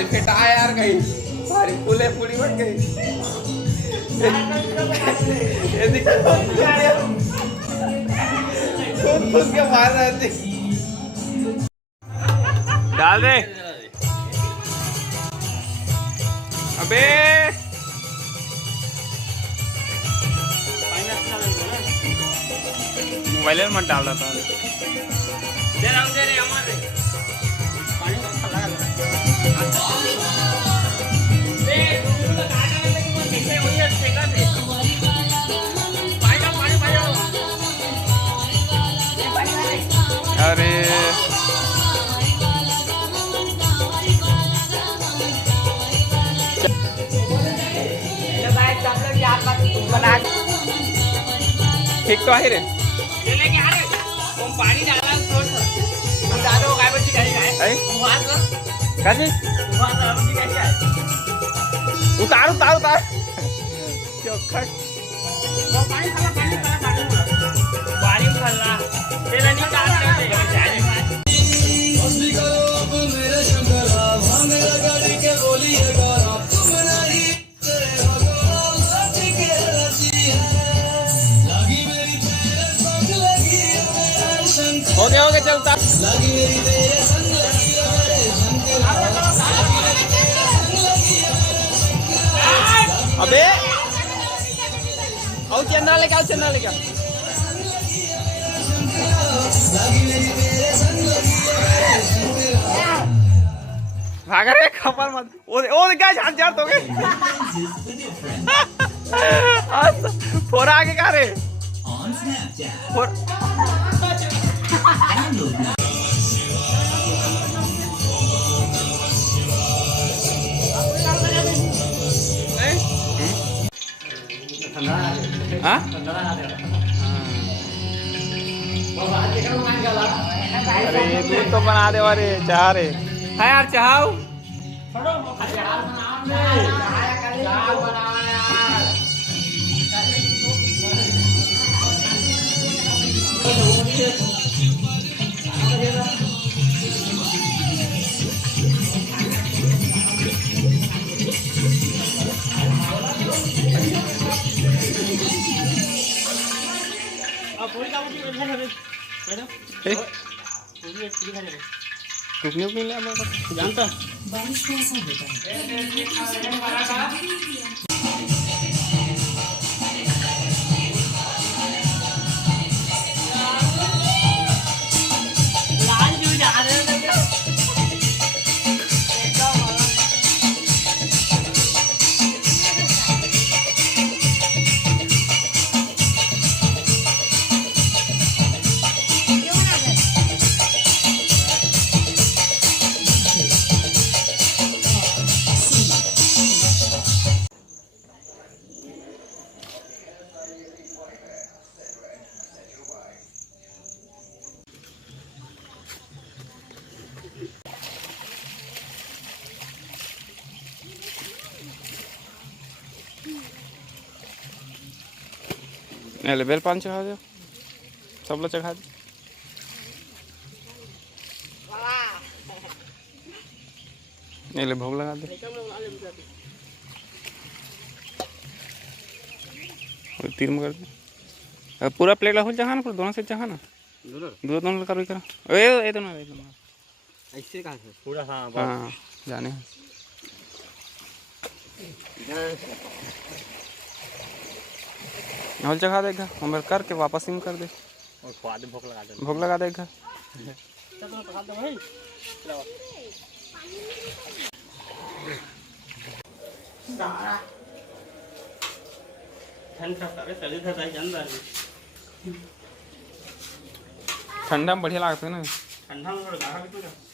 भारी फेटा है यार, कहीं भारी फूले पूरी बन गई। खुद के मार रहती। डाल दे अबे, मोबाइल में मत डाल रहा था। अरे ठीक तो आहे रे, पाणी डाला काय बची काय उतार उतार उतार पाणी खाल्ला त्याला नाही हो गया चलता। अबे आओ चंद्रा लेके आओ, चंद्रा लेके आओ। भागा रे खपर मत, ओ क्या झांझ झाड़ तो गए। फोरा आगे का रे अरे दूध तो बना दे वाले चाह रे है यार, चाहो रुकने को मिला जानता ले बेल पान चढ़ा दो, सब लोग चढ़ा दो। ले भोग लगा दे, तीर में कर दे पूरा प्लेट हो जहाँ ना, दोनों से जहाँ ना दोनों करो करो ए दोनों ऐसे कहाँ से पूरा। हाँ हाँ जाने हल चखा देगा हमारे करके वापस ही कर दे और स्वाद भोग लगा देगा। ठंडा में बढ़िया लगता है ना, ठंडा में